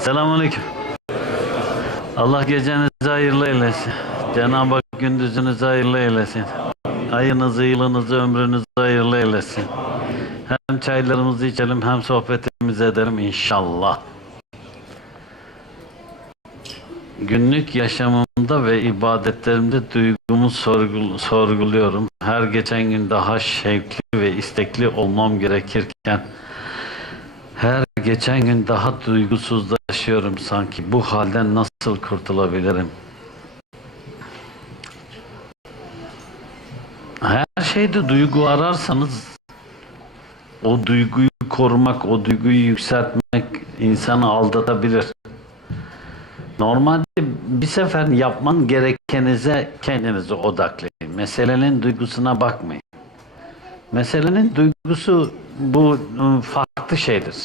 Selamünaleyküm. Allah gecenizi hayırlı eylesin. Cenab-ı Hak gündüzünüzü hayırlı eylesin. Ayınızı, yılınızı, ömrünüzü hayırlı eylesin. Hem çaylarımızı içelim hem sohbetimizi edelim inşallah. Günlük yaşamımda ve ibadetlerimde duygumu sorgul- sorguluyorum. Her geçen gün daha şevkli ve istekli olmam gerekirken her geçen gün daha duygusuzlaşıyorum sanki. Bu halden nasıl kurtulabilirim? Her şeyde duygu ararsanız o duyguyu korumak, o duyguyu yükseltmek insanı aldatabilir. Normalde bir sefer yapman gerekenize kendinizi odaklayın. Meselenin duygusuna bakmayın. Meselenin duygusu bu ıı, farklı şeydir.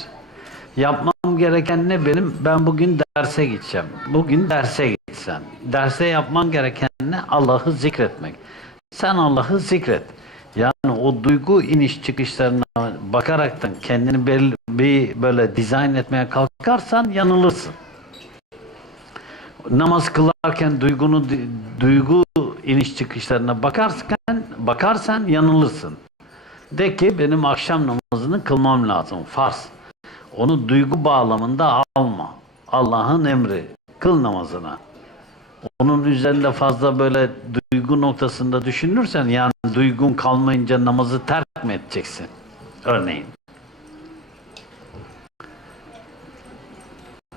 Yapmam gereken ne benim? Ben bugün derse gideceğim. Bugün derse gitsen. Derse yapman gereken ne? Allah'ı zikretmek. Sen Allah'ı zikret. Yani o duygu iniş çıkışlarına bakaraktan kendini belli, bir böyle dizayn etmeye kalkarsan yanılırsın. Namaz kılarken duygunu duygu iniş çıkışlarına bakarsan bakarsan yanılırsın. De ki benim akşam namazını kılmam lazım. Farz. Onu duygu bağlamında alma. Allah'ın emri. Kıl namazına. Onun üzerinde fazla böyle duygu noktasında düşünürsen yani duygun kalmayınca namazı terk mi edeceksin? Örneğin.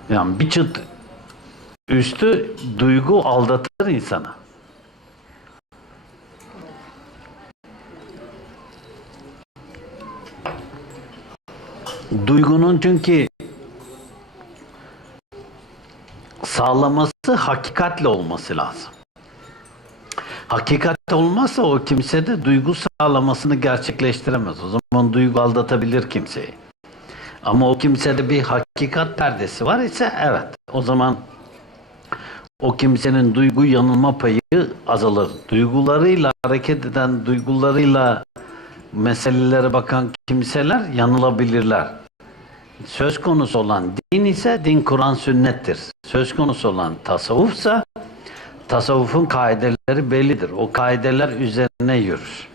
Yani bir çıt üstü duygu aldatır insana. Duygunun çünkü sağlaması hakikatle olması lazım. Hakikat olmazsa o kimse de duygu sağlamasını gerçekleştiremez. O zaman duygu aldatabilir kimseyi. Ama o kimsede bir hakikat perdesi var ise evet. O zaman o kimsenin duygu yanılma payı azalır. Duygularıyla hareket eden, duygularıyla meselelere bakan kimseler yanılabilirler. Söz konusu olan din ise din Kur'an sünnettir. Söz konusu olan tasavvufsa tasavvufun kaideleri bellidir. O kaideler üzerine yürür.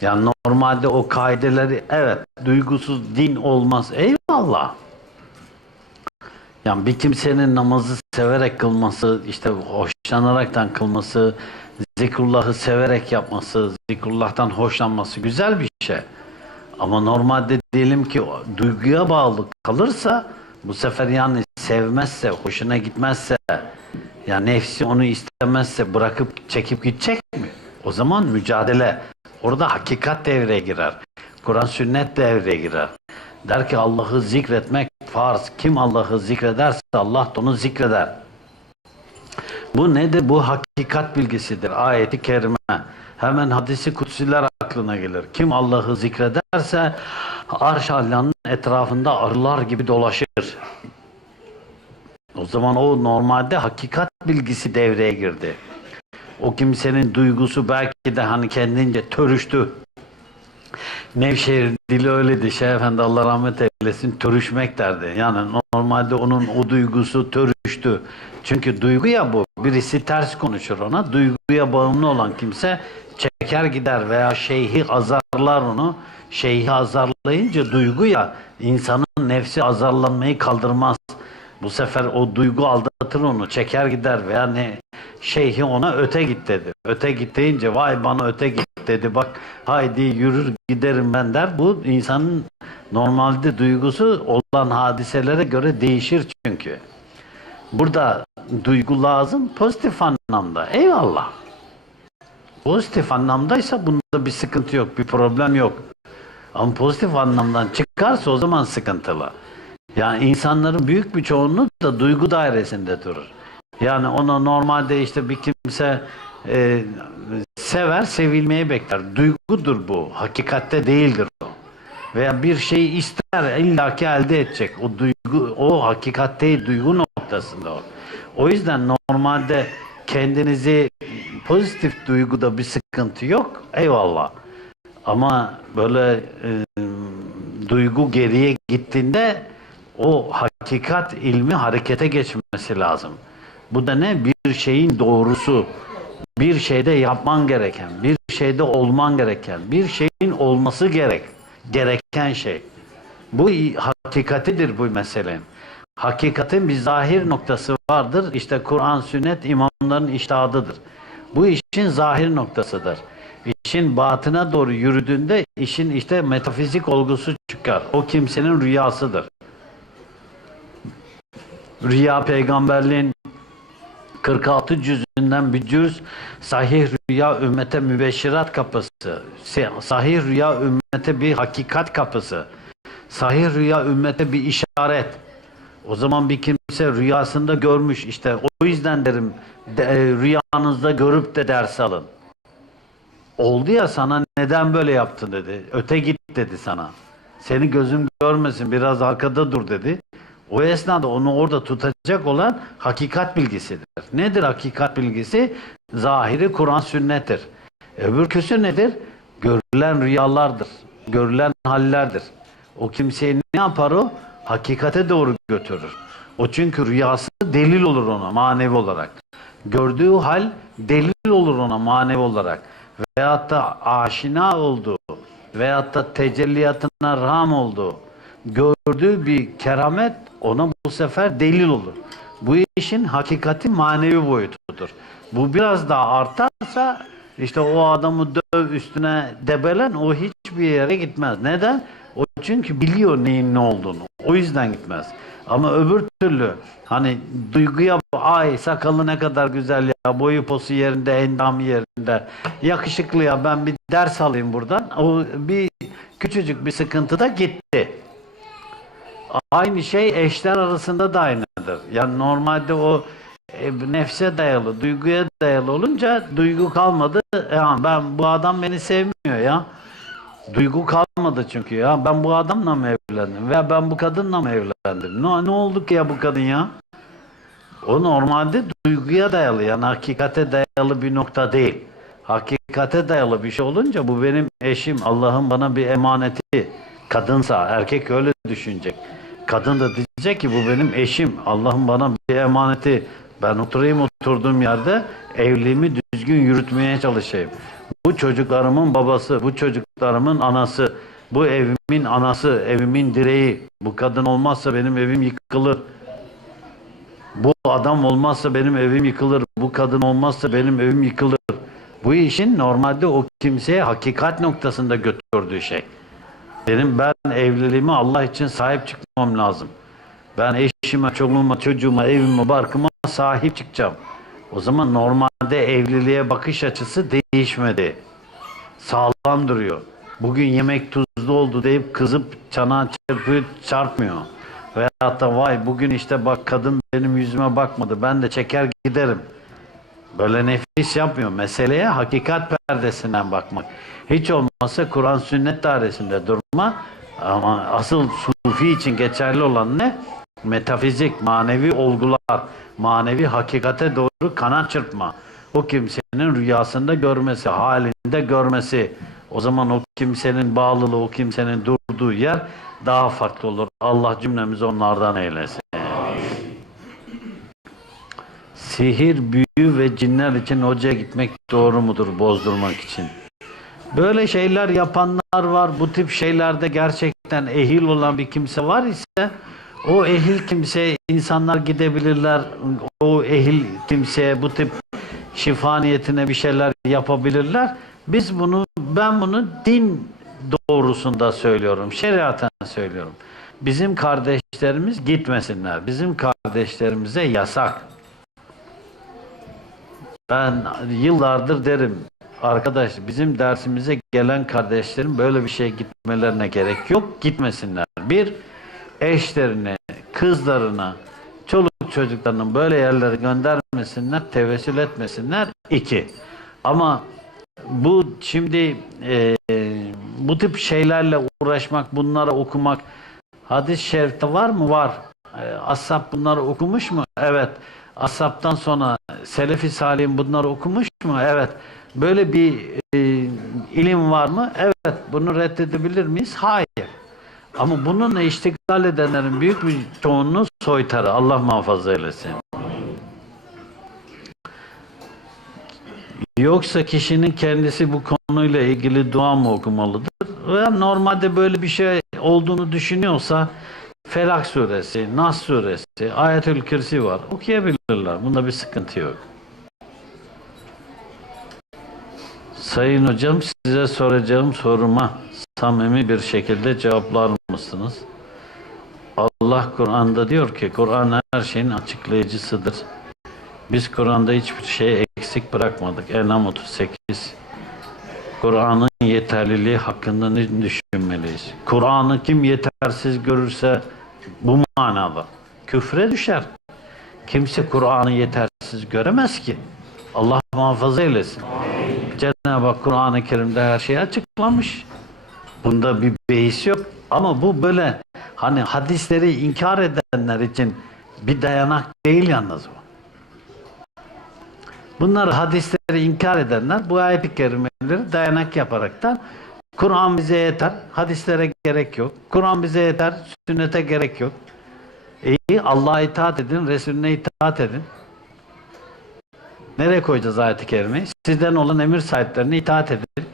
Yani normalde o kaideleri evet duygusuz din olmaz. Eyvallah. Yani bir kimsenin namazı severek kılması, işte hoşlanaraktan kılması, zikrullahı severek yapması, zikrullah'tan hoşlanması güzel bir şey. Ama normalde diyelim ki duyguya bağlı kalırsa bu sefer yani sevmezse, hoşuna gitmezse, ya nefsi onu istemezse bırakıp çekip gidecek mi? O zaman mücadele. Orada hakikat devreye girer. Kur'an sünnet devreye girer. Der ki Allah'ı zikretmek farz. Kim Allah'ı zikrederse Allah da onu zikreder. Bu nedir? Bu hakikat bilgisidir. Ayeti kerime. Hemen hadisi kutsiler aklına gelir. Kim Allah'ı zikrederse arş Allah'ın etrafında arılar gibi dolaşır. O zaman o normalde hakikat bilgisi devreye girdi. O kimsenin duygusu belki de hani kendince törüştü. Nevşehir dili öyleydi. Şeyh Efendi Allah rahmet eylesin törüşmek derdi. Yani normalde onun o duygusu törüştü. Çünkü duygu ya bu. Birisi ters konuşur ona. Duyguya bağımlı olan kimse çeker gider veya şeyhi azarlar onu. Şeyhi azarlayınca duygu ya insanın nefsi azarlanmayı kaldırmaz. Bu sefer o duygu aldatır onu. Çeker gider veya ne şeyhi ona öte git dedi. Öte git deyince vay bana öte git dedi. Bak haydi yürür giderim ben der. Bu insanın normalde duygusu olan hadiselere göre değişir çünkü. Burada duygu lazım pozitif anlamda. Eyvallah. Pozitif anlamdaysa bunda bir sıkıntı yok, bir problem yok. Ama pozitif anlamdan çıkarsa o zaman sıkıntılı. Yani insanların büyük bir çoğunluğu da duygu dairesinde durur. Yani ona normalde işte bir kimse e, sever, sevilmeyi bekler. Duygudur bu. Hakikatte değildir o. Veya bir şeyi ister, illaki elde edecek. O duygu, o hakikat değil, duygu noktasında o. O yüzden normalde kendinizi pozitif duyguda bir sıkıntı yok. Eyvallah. Ama böyle e, duygu geriye gittiğinde o hakikat ilmi harekete geçmesi lazım. Bu da ne? Bir şeyin doğrusu, bir şeyde yapman gereken, bir şeyde olman gereken, bir şeyin olması gerek, gereken şey. Bu hakikatidir bu meselenin. Hakikatin bir zahir noktası vardır. İşte Kur'an, sünnet imamların iştihadıdır. Bu işin zahir noktasıdır. İşin batına doğru yürüdüğünde işin işte metafizik olgusu çıkar. O kimsenin rüyasıdır. Rüya peygamberliğin 46 cüzünden bir cüz sahih rüya ümmete mübeşşirat kapısı. Sahih rüya ümmete bir hakikat kapısı. Sahih rüya ümmete bir işaret. O zaman bir kimse rüyasında görmüş işte o yüzden derim de, e, rüyanızda görüp de ders alın. Oldu ya sana neden böyle yaptın dedi. Öte git dedi sana. Seni gözüm görmesin biraz arkada dur dedi. O esnada onu orada tutacak olan hakikat bilgisidir. Nedir hakikat bilgisi? Zahiri Kur'an sünnettir. Öbürküsü nedir? Görülen rüyalardır. Görülen hallerdir. O kimseyi ne yapar o? Hakikate doğru götürür. O çünkü rüyası delil olur ona manevi olarak. Gördüğü hal delil olur ona manevi olarak. Veyahut da aşina olduğu veyahut da tecelliyatına ram olduğu gördüğü bir keramet ona bu sefer delil olur. Bu işin hakikati manevi boyutudur. Bu biraz daha artarsa işte o adamı döv üstüne debelen o hiçbir yere gitmez. Neden? O çünkü biliyor neyin ne olduğunu. O yüzden gitmez. Ama öbür türlü hani duyguya ay sakalı ne kadar güzel ya boyu posu yerinde endamı yerinde yakışıklı ya ben bir ders alayım buradan. O bir küçücük bir sıkıntı da gitti. Aynı şey eşler arasında da aynıdır. Yani normalde o e, nefse dayalı, duyguya dayalı olunca duygu kalmadı. Ya ben bu adam beni sevmiyor ya. Duygu kalmadı çünkü ya. Ben bu adamla mı evlendim? Veya ben bu kadınla mı evlendim? Ne, ne oldu ki ya bu kadın ya? O normalde duyguya dayalı yani hakikate dayalı bir nokta değil. Hakikate dayalı bir şey olunca bu benim eşim Allah'ın bana bir emaneti. Kadınsa erkek öyle düşünecek. Kadın da diyecek ki bu benim eşim. Allah'ın bana bir emaneti. Ben oturayım oturduğum yerde evliliğimi düzgün yürütmeye çalışayım. Bu çocuklarımın babası, bu çocuklarımın anası, bu evimin anası, evimin direği. Bu kadın olmazsa benim evim yıkılır. Bu adam olmazsa benim evim yıkılır. Bu kadın olmazsa benim evim yıkılır. Bu işin normalde o kimseye hakikat noktasında götürdüğü şey. Benim ben evliliğime Allah için sahip çıkmam lazım. Ben eşime, çoluğuma, çocuğuma, evime, barkıma sahip çıkacağım. O zaman normalde evliliğe bakış açısı değişmedi. Sağlam duruyor. Bugün yemek tuzlu oldu deyip kızıp çanağı çırpıyor, çarpmıyor. Veyahut da vay bugün işte bak kadın benim yüzüme bakmadı ben de çeker giderim. Böyle nefis yapmıyor. Meseleye hakikat perdesinden bakmak. Hiç olmazsa Kur'an sünnet dairesinde durma. Ama asıl sufi için geçerli olan ne? Metafizik, manevi olgular, manevi hakikate doğru kanat çırpma. O kimsenin rüyasında görmesi, halinde görmesi. O zaman o kimsenin bağlılığı, o kimsenin durduğu yer daha farklı olur. Allah cümlemizi onlardan eylesin. Sihir, büyü ve cinler için hocaya gitmek doğru mudur bozdurmak için? Böyle şeyler yapanlar var. Bu tip şeylerde gerçekten ehil olan bir kimse var ise o ehil kimseye insanlar gidebilirler. O ehil kimseye bu tip şifa niyetine bir şeyler yapabilirler. Biz bunu ben bunu din doğrusunda söylüyorum. Şeriaten söylüyorum. Bizim kardeşlerimiz gitmesinler. Bizim kardeşlerimize yasak. Ben yıllardır derim arkadaş bizim dersimize gelen kardeşlerin böyle bir şey gitmelerine gerek yok. Gitmesinler. Bir, eşlerine, kızlarına, çoluk çocuklarının böyle yerlere göndermesinler, tevessül etmesinler. İki, ama bu şimdi e, bu tip şeylerle uğraşmak, bunları okumak hadis-i şerifte var mı? Var. E, Ashab bunları okumuş mu? Evet. Ashabtan sonra Selefi Salih'in bunları okumuş mu? Evet. Böyle bir e, ilim var mı? Evet. Bunu reddedebilir miyiz? Hayır. Ama bununla iştigal edenlerin büyük bir çoğunluğu soytarı. Allah muhafaza eylesin. Yoksa kişinin kendisi bu konuyla ilgili dua mı okumalıdır? Veya normalde böyle bir şey olduğunu düşünüyorsa Felak suresi, Nas suresi, Ayetül Kürsi var. Okuyabilirler. Bunda bir sıkıntı yok. Sayın hocam size soracağım soruma samimi bir şekilde cevaplar mısınız? Allah Kur'an'da diyor ki Kur'an her şeyin açıklayıcısıdır. Biz Kur'an'da hiçbir şey eksik bırakmadık. Enam 38. Kur'an'ın yeterliliği hakkında ne düşünmeliyiz? Kur'an'ı kim yetersiz görürse bu manada küfre düşer. Kimse Kur'an'ı yetersiz göremez ki. Allah muhafaza eylesin. Cenab-ı Hak Kur'an-ı Kerim'de her şeyi açıklamış. Bunda bir beis yok. Ama bu böyle hani hadisleri inkar edenler için bir dayanak değil yalnız bu. Bunlar hadisleri inkar edenler bu ayet-i kerimeleri dayanak yaparaktan Kur'an bize yeter, hadislere gerek yok. Kur'an bize yeter, sünnete gerek yok. İyi, Allah'a itaat edin, Resulüne itaat edin. Nereye koyacağız ayet-i kerimeyi? Sizden olan emir sahiplerine itaat edin.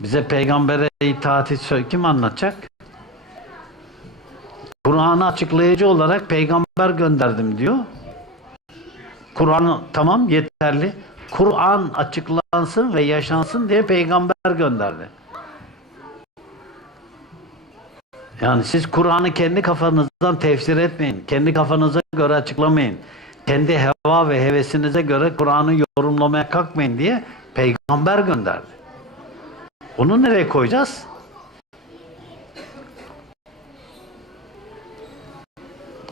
Bize peygambere itaati kim anlatacak? Kur'an'ı açıklayıcı olarak peygamber gönderdim diyor. Kur'an tamam yeterli. Kur'an açıklansın ve yaşansın diye peygamber gönderdi. Yani siz Kur'an'ı kendi kafanızdan tefsir etmeyin. Kendi kafanıza göre açıklamayın. Kendi heva ve hevesinize göre Kur'an'ı yorumlamaya kalkmayın diye peygamber gönderdi. Onu nereye koyacağız?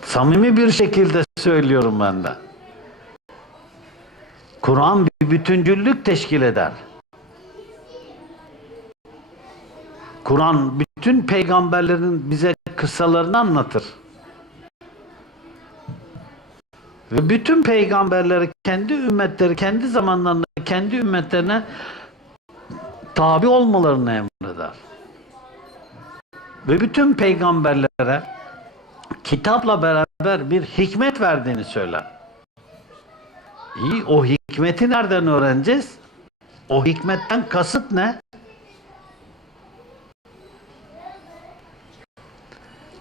Samimi bir şekilde söylüyorum ben de. Kur'an bir bütüncüllük teşkil eder. Kur'an bütün peygamberlerin bize kıssalarını anlatır. Ve bütün peygamberleri kendi ümmetleri, kendi zamanlarında kendi ümmetlerine tabi olmalarını emreder. Ve bütün peygamberlere kitapla beraber bir hikmet verdiğini söyler. İyi, o hikmeti nereden öğreneceğiz? O hikmetten kasıt ne?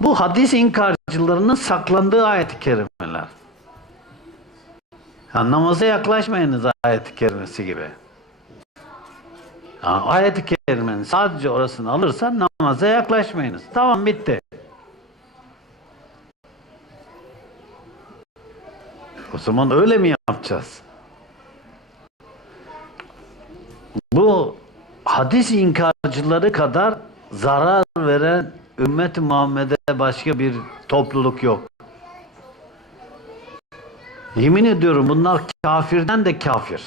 Bu hadis inkarcılarının saklandığı ayet-i kerimeler. Ya namaza yaklaşmayınız ayet-i kerimesi gibi. Ya ayet-i kerimenin sadece orasını alırsan namaza yaklaşmayınız. Tamam bitti. O zaman öyle mi yapacağız? Bu hadis inkarcıları kadar zarar veren ümmet-i Muhammed'e başka bir topluluk yok. Yemin ediyorum bunlar kafirden de kafir.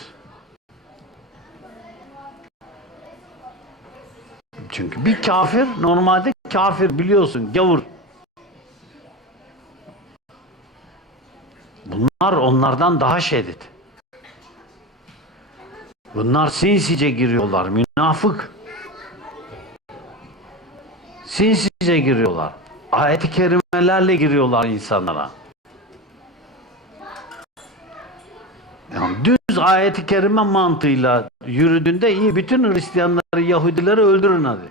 Çünkü bir kafir normalde kafir biliyorsun gavur. Bunlar onlardan daha şiddet. Bunlar sinsice giriyorlar. Münafık. Sinsice giriyorlar. Ayet-i kerimelerle giriyorlar insanlara. Yani düz ayet-i kerime mantığıyla yürüdüğünde iyi bütün Hristiyanları, Yahudileri öldürün hadi.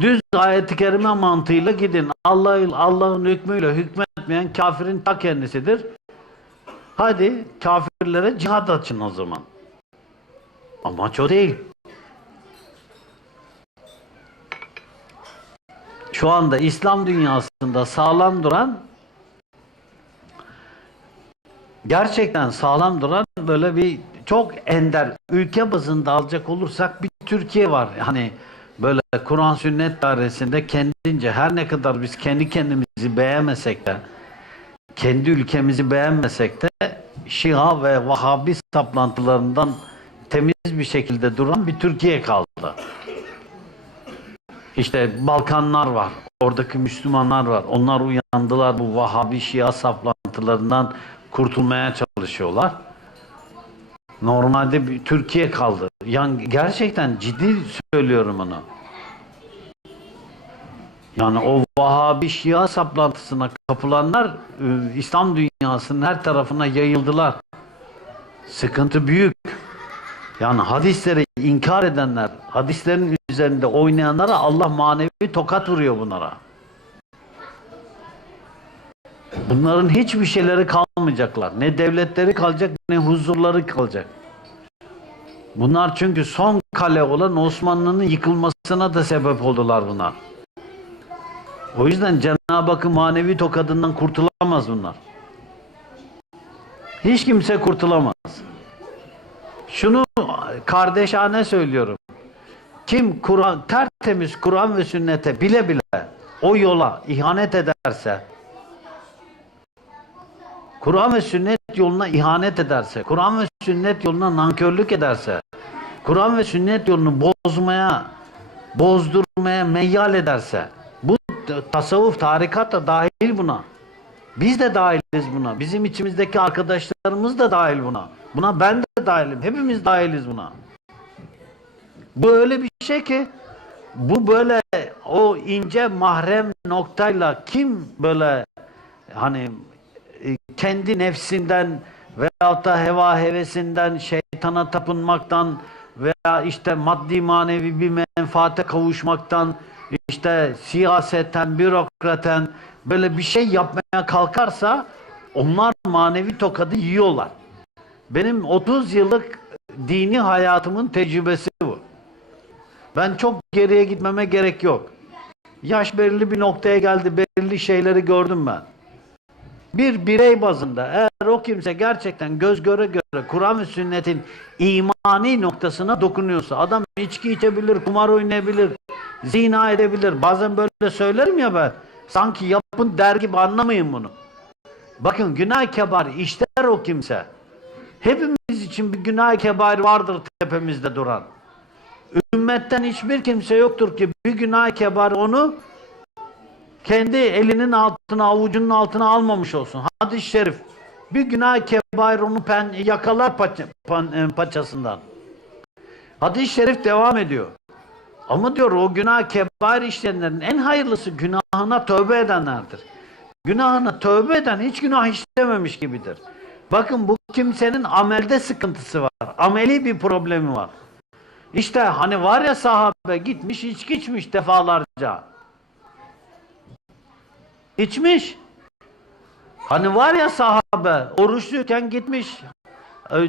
Düz ayet-i kerime mantığıyla gidin. Allah Allah'ın hükmüyle hükmetmeyen kafirin ta kendisidir. Hadi kafirlere cihat açın o zaman. Amaç o değil. Şu anda İslam dünyasında sağlam duran gerçekten sağlam duran böyle bir çok ender ülke bazında alacak olursak bir Türkiye var. Hani böyle Kur'an sünnet dairesinde kendince her ne kadar biz kendi kendimizi beğenmesek de kendi ülkemizi beğenmesek de Şia ve Vahabi saplantılarından temiz bir şekilde duran bir Türkiye kaldı. İşte Balkanlar var. Oradaki Müslümanlar var. Onlar uyandılar bu Vahabi Şia saplantılarından kurtulmaya çalışıyorlar. Normalde bir Türkiye kaldı. Yani gerçekten ciddi söylüyorum onu. Yani o Vahabi Şia saplantısına kapılanlar e, İslam dünyasının her tarafına yayıldılar. Sıkıntı büyük. Yani hadisleri inkar edenler, hadislerin üzerinde oynayanlara Allah manevi tokat vuruyor bunlara. Bunların hiçbir şeyleri kalmayacaklar. Ne devletleri kalacak ne huzurları kalacak. Bunlar çünkü son kale olan Osmanlı'nın yıkılmasına da sebep oldular bunlar. O yüzden Cenab-ı Hakk'ın manevi tokadından kurtulamaz bunlar. Hiç kimse kurtulamaz. Şunu kardeşane söylüyorum. Kim Kur'an tertemiz Kur'an ve sünnete bile bile o yola ihanet ederse Kur'an ve sünnet yoluna ihanet ederse, Kur'an ve sünnet yoluna nankörlük ederse, Kur'an ve sünnet yolunu bozmaya, bozdurmaya meyyal ederse, bu tasavvuf, tarikat da dahil buna. Biz de dahiliz buna. Bizim içimizdeki arkadaşlarımız da dahil buna. Buna ben de dahilim. Hepimiz dahiliz buna. Bu öyle bir şey ki bu böyle o ince mahrem noktayla kim böyle hani kendi nefsinden veyahut da heva hevesinden şeytana tapınmaktan veya işte maddi manevi bir menfaate kavuşmaktan işte siyaseten, bürokraten böyle bir şey yapmaya kalkarsa onlar manevi tokadı yiyorlar. Benim 30 yıllık dini hayatımın tecrübesi bu. Ben çok geriye gitmeme gerek yok. Yaş belirli bir noktaya geldi, belirli şeyleri gördüm ben. Bir birey bazında eğer o kimse gerçekten göz göre göre Kur'an ve sünnetin imani noktasına dokunuyorsa adam içki içebilir, kumar oynayabilir, zina edebilir. Bazen böyle söylerim ya ben. Sanki yapın der gibi anlamayın bunu. Bakın günah kebar işler o kimse. Hepimiz için bir günah kebar vardır tepemizde duran. Ümmetten hiçbir kimse yoktur ki bir günah kebar onu kendi elinin altına, avucunun altına almamış olsun. Hadis-i şerif. Bir günah kebair onu pen, yakalar paça, pan, e, paçasından. Hadis-i şerif devam ediyor. Ama diyor o günah kebair işleyenlerin en hayırlısı günahına tövbe edenlerdir. Günahına tövbe eden hiç günah işlememiş gibidir. Bakın bu kimsenin amelde sıkıntısı var. Ameli bir problemi var. İşte hani var ya sahabe gitmiş içki içmiş defalarca. İçmiş. Hani var ya sahabe oruçluyken gitmiş.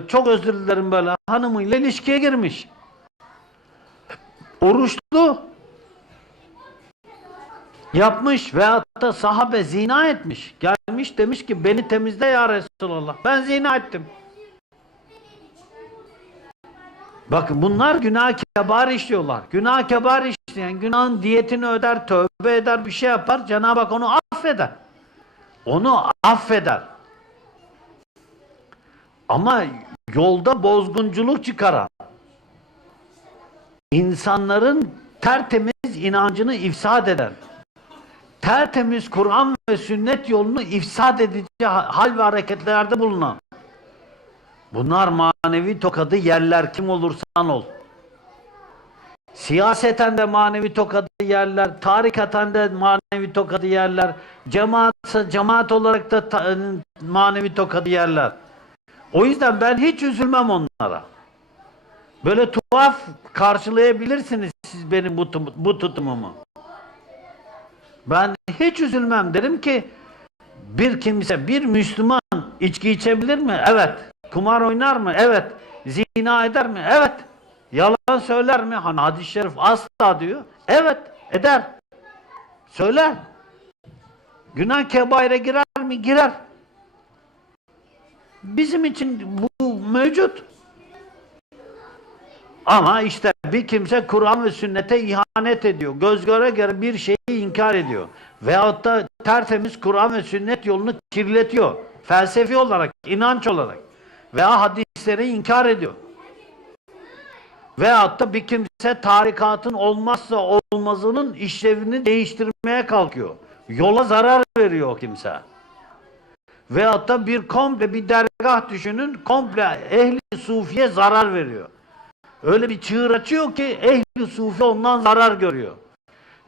Çok özür dilerim böyle hanımıyla ilişkiye girmiş. Oruçlu. Yapmış veyahut da sahabe zina etmiş. Gelmiş demiş ki beni temizle ya Resulallah. Ben zina ettim. Bakın bunlar günah kebar işliyorlar. Günah kebar işleyen günahın diyetini öder, tövbe eder, bir şey yapar. Cenab-ı Hak onu affeder. Onu affeder. Ama yolda bozgunculuk çıkaran, insanların tertemiz inancını ifsad eden, tertemiz Kur'an ve sünnet yolunu ifsad edici hal ve hareketlerde bulunan, bunlar manevi tokadı yerler kim olursan ol. Siyaseten de manevi tokadı yerler, tarikaten de manevi tokadı yerler, cemaatsa cemaat olarak da ta- manevi tokadı yerler. O yüzden ben hiç üzülmem onlara. Böyle tuhaf karşılayabilirsiniz siz benim bu, bu tutumumu. Ben hiç üzülmem derim ki bir kimse, bir Müslüman içki içebilir mi? Evet. Kumar oynar mı? Evet. Zina eder mi? Evet. Yalan söyler mi? Hani hadis-i şerif asla diyor. Evet. Eder. Söyler. Günah kebaire girer mi? Girer. Bizim için bu mevcut. Ama işte bir kimse Kur'an ve sünnete ihanet ediyor. Göz göre göre bir şeyi inkar ediyor. Veyahut da tertemiz Kur'an ve sünnet yolunu kirletiyor. Felsefi olarak, inanç olarak. Veya hadisleri inkar ediyor. Veyahut da bir kimse tarikatın olmazsa olmazının işlevini değiştirmeye kalkıyor. Yola zarar veriyor kimse. Veyahut da bir komple bir dergah düşünün komple ehli sufiye zarar veriyor. Öyle bir çığır açıyor ki ehli sufi ondan zarar görüyor.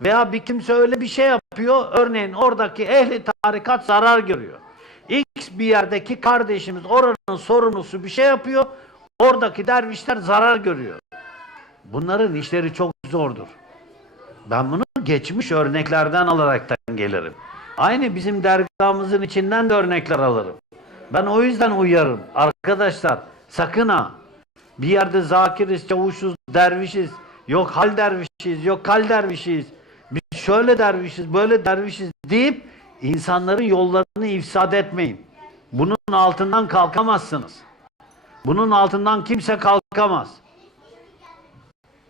Veya bir kimse öyle bir şey yapıyor örneğin oradaki ehli tarikat zarar görüyor. X bir yerdeki kardeşimiz oranın sorumlusu bir şey yapıyor oradaki dervişler zarar görüyor. Bunların işleri çok zordur. Ben bunu geçmiş örneklerden alaraktan gelirim. Aynı bizim dergahımızın içinden de örnekler alırım. Ben o yüzden uyarım. Arkadaşlar sakın ha. Bir yerde zakiriz, çavuşuz, dervişiz. Yok hal dervişiz, yok kal dervişiz. Biz şöyle dervişiz, böyle dervişiz deyip insanların yollarını ifsad etmeyin. Bunun altından kalkamazsınız. Bunun altından kimse kalkamaz.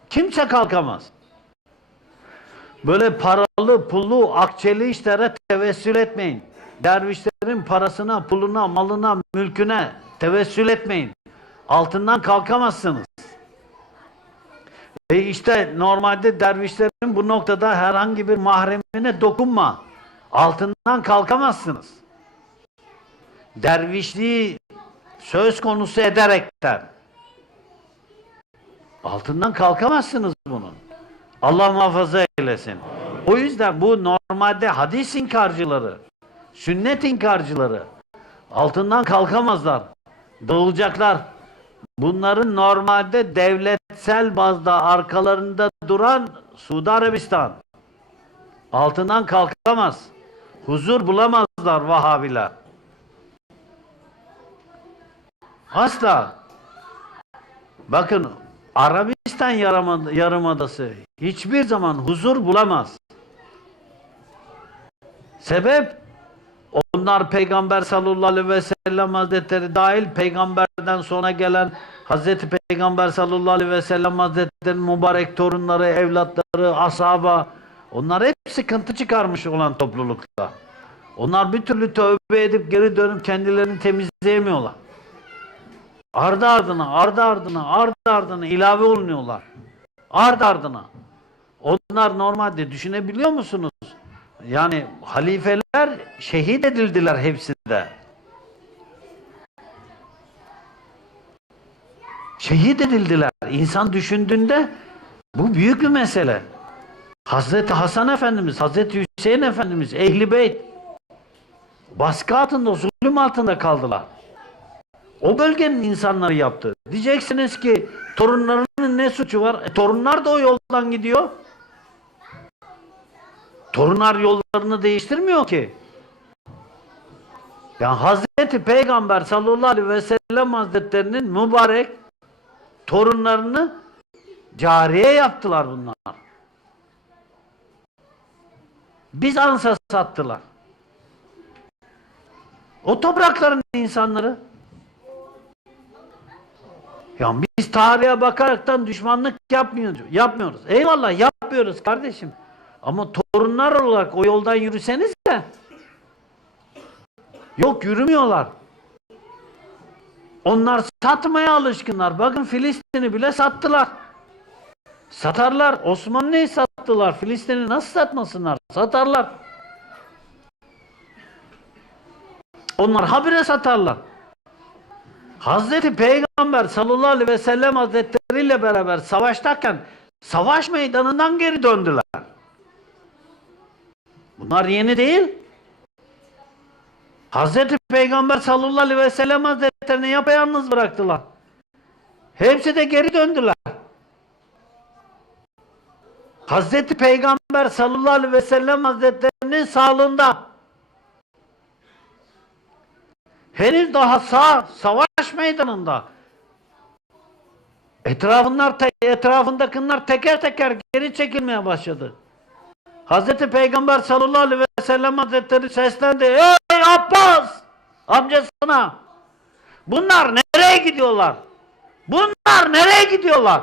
Kimse kalkamaz. Böyle paralı, pullu, akçeli işlere tevessül etmeyin. Dervişlerin parasına, puluna, malına, mülküne tevessül etmeyin. Altından kalkamazsınız. Ve işte normalde dervişlerin bu noktada herhangi bir mahremine dokunma. Altından kalkamazsınız. Dervişliği söz konusu ederekten altından kalkamazsınız bunun. Allah muhafaza eylesin. O yüzden bu normalde hadis inkarcıları, sünnet inkarcıları altından kalkamazlar. Dağılacaklar. Bunların normalde devletsel bazda arkalarında duran Suudi Arabistan altından kalkamaz. Huzur bulamazlar Vahabiler. Asla. Bakın Arabistan yarımada- yarımadası hiçbir zaman huzur bulamaz. Sebep onlar Peygamber sallallahu aleyhi ve sellem hazretleri dahil peygamberden sonra gelen Hazreti Peygamber sallallahu aleyhi ve sellem hazretlerinin mübarek torunları, evlatları, ashaba onlar hep sıkıntı çıkarmış olan toplulukta. Onlar bir türlü tövbe edip geri dönüp kendilerini temizleyemiyorlar. Ardı ardına, ardı ardına, ardı ardına ilave olunuyorlar. Ardı ardına. Onlar normalde düşünebiliyor musunuz? Yani halifeler şehit edildiler hepsi de. Şehit edildiler. İnsan düşündüğünde bu büyük bir mesele. Hazreti Hasan Efendimiz, Hazreti Hüseyin Efendimiz, Ehli Beyt baskı altında, zulüm altında kaldılar. O bölgenin insanları yaptı. Diyeceksiniz ki torunlarının ne suçu var? E, torunlar da o yoldan gidiyor. Torunlar yollarını değiştirmiyor ki. Yani Hazreti Peygamber sallallahu aleyhi ve sellem hazretlerinin mübarek torunlarını cariye yaptılar bunlar. Bizans'a sattılar. O toprakların insanları. Ya biz tarihe bakaraktan düşmanlık yapmıyoruz. Yapmıyoruz. Eyvallah yapmıyoruz kardeşim. Ama torunlar olarak o yoldan yürüseniz de yok yürümüyorlar. Onlar satmaya alışkınlar. Bakın Filistin'i bile sattılar. Satarlar. Osmanlı'yı sattılar. Filistin'i nasıl satmasınlar? Satarlar. Onlar habire satarlar. Hazreti Peygamber sallallahu aleyhi ve sellem hazretleriyle beraber savaştayken savaş meydanından geri döndüler. Bunlar yeni değil. Hazreti Peygamber sallallahu aleyhi ve sellem hazretlerini yapayalnız bıraktılar. Hepsi de geri döndüler. Hazreti Peygamber sallallahu aleyhi ve sellem hazretlerinin sağlığında henüz daha sağ savaş meydanında etrafınlar etrafındakiler teker teker geri çekilmeye başladı. Hazreti Peygamber sallallahu aleyhi ve sellem hazretleri seslendi. Ey Abbas! Amcasına! Bunlar nereye gidiyorlar? Bunlar nereye gidiyorlar?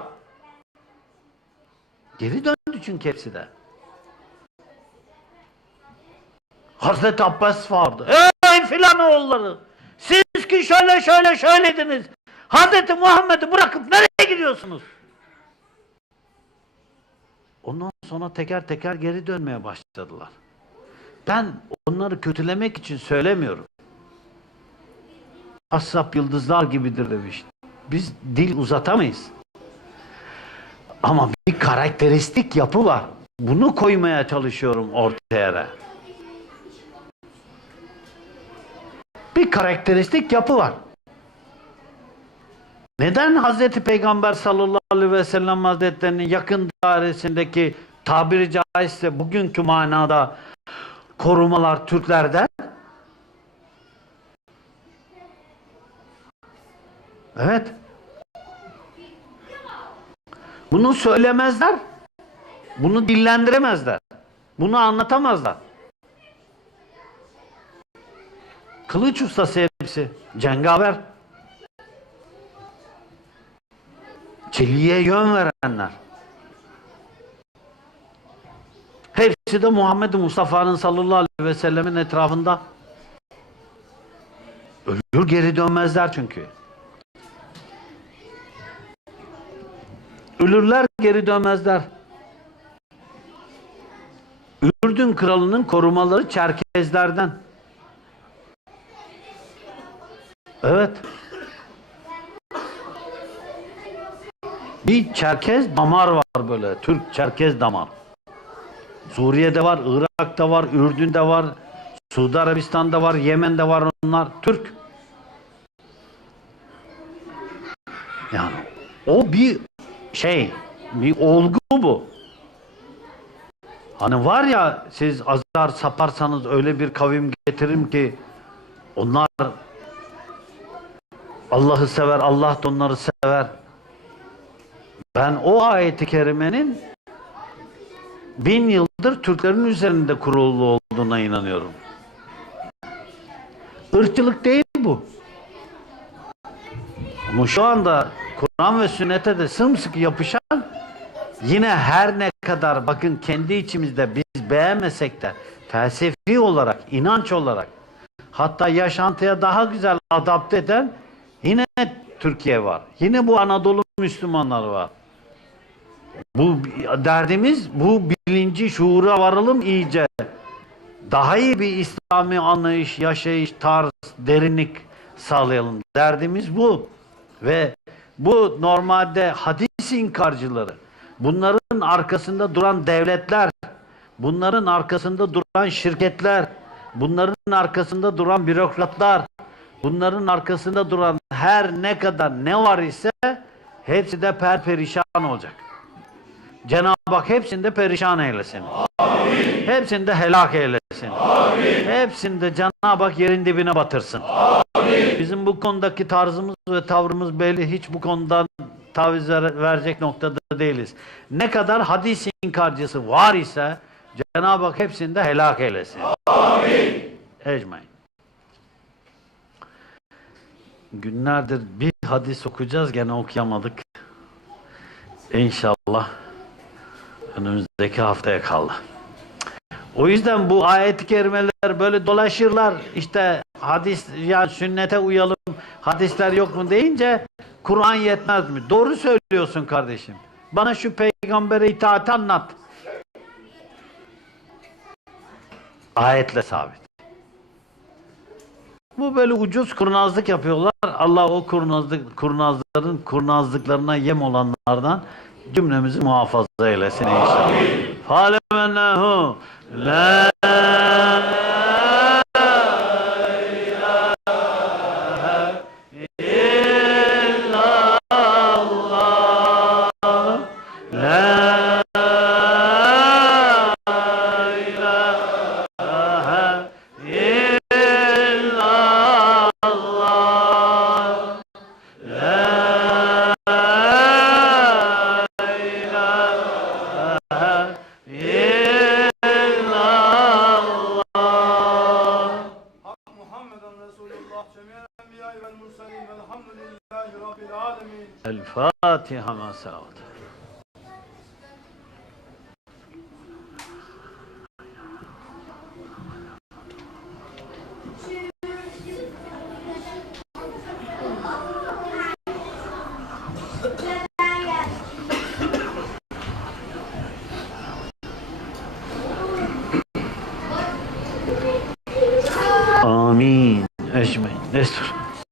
Geri döndü çünkü hepsi de. Hazreti Abbas vardı. Ey filan oğulları! Siz ki şöyle şöyle şöylediniz. Hazreti Muhammed'i bırakıp nereye gidiyorsunuz? Ondan sonra teker teker geri dönmeye başladılar. Ben onları kötülemek için söylemiyorum. Assap yıldızlar gibidir demiş. Biz dil uzatamayız. Ama bir karakteristik yapı var. Bunu koymaya çalışıyorum ortaya. Bir karakteristik yapı var. Neden Hazreti Peygamber sallallahu aleyhi ve sellem hazretlerinin yakın dairesindeki tabiri caizse bugünkü manada korumalar Türklerden? Evet. Bunu söylemezler. Bunu dillendiremezler. Bunu anlatamazlar. Kılıç ustası hepsi. Cengaver. Çeliğe yön verenler. Hepsi de Muhammed Mustafa'nın sallallahu aleyhi ve sellemin etrafında. Ölür geri dönmezler çünkü. Ölürler geri dönmezler. Ürdün kralının korumaları Çerkezlerden. Evet. Bir Çerkez damar var böyle. Türk Çerkez damar. Suriye'de var, Irak'ta var, Ürdün'de var, Suudi Arabistan'da var, Yemen'de var onlar. Türk. Yani o bir şey, bir olgu bu. Hani var ya siz azar saparsanız öyle bir kavim getiririm ki onlar Allah'ı sever, Allah da onları sever. Ben o ayeti kerimenin bin yıldır Türklerin üzerinde kurulu olduğuna inanıyorum. Irkçılık değil bu. Ama şu anda Kur'an ve sünnete de sımsıkı yapışan yine her ne kadar bakın kendi içimizde biz beğenmesek de felsefi olarak, inanç olarak hatta yaşantıya daha güzel adapte eden yine Türkiye var. Yine bu Anadolu Müslümanlar var. Bu derdimiz bu bilinci, şuura varalım iyice. Daha iyi bir İslami anlayış, yaşayış, tarz, derinlik sağlayalım. Derdimiz bu. Ve bu normalde hadis inkarcıları, bunların arkasında duran devletler, bunların arkasında duran şirketler, bunların arkasında duran bürokratlar, bunların arkasında duran her ne kadar ne var ise hepsi de perperişan olacak. Cenab-ı Hak hepsinde perişan eylesin. Amin. Hepsinde helak eylesin. Amin. Hepsinde Cenab-ı Hak yerin dibine batırsın. Amin. Bizim bu konudaki tarzımız ve tavrımız belli. Hiç bu konudan taviz ver- verecek noktada değiliz. Ne kadar hadis inkarcısı var ise Cenab-ı Hak hepsinde helak eylesin. Amin. Ecmain. Günlerdir bir hadis okuyacağız gene okuyamadık. İnşallah önümüzdeki haftaya kaldı. O yüzden bu ayet-i kerimeler böyle dolaşırlar. İşte hadis ya sünnete uyalım. Hadisler yok mu deyince Kur'an yetmez mi? Doğru söylüyorsun kardeşim. Bana şu peygambere itaat anlat. Ayetle sabit. Bu böyle ucuz kurnazlık yapıyorlar. Allah o kurnazlık, kurnazların kurnazlıklarına yem olanlardan cümlemizi muhafaza eylesin inşallah. Falemennehu Fatiha'ma salavat.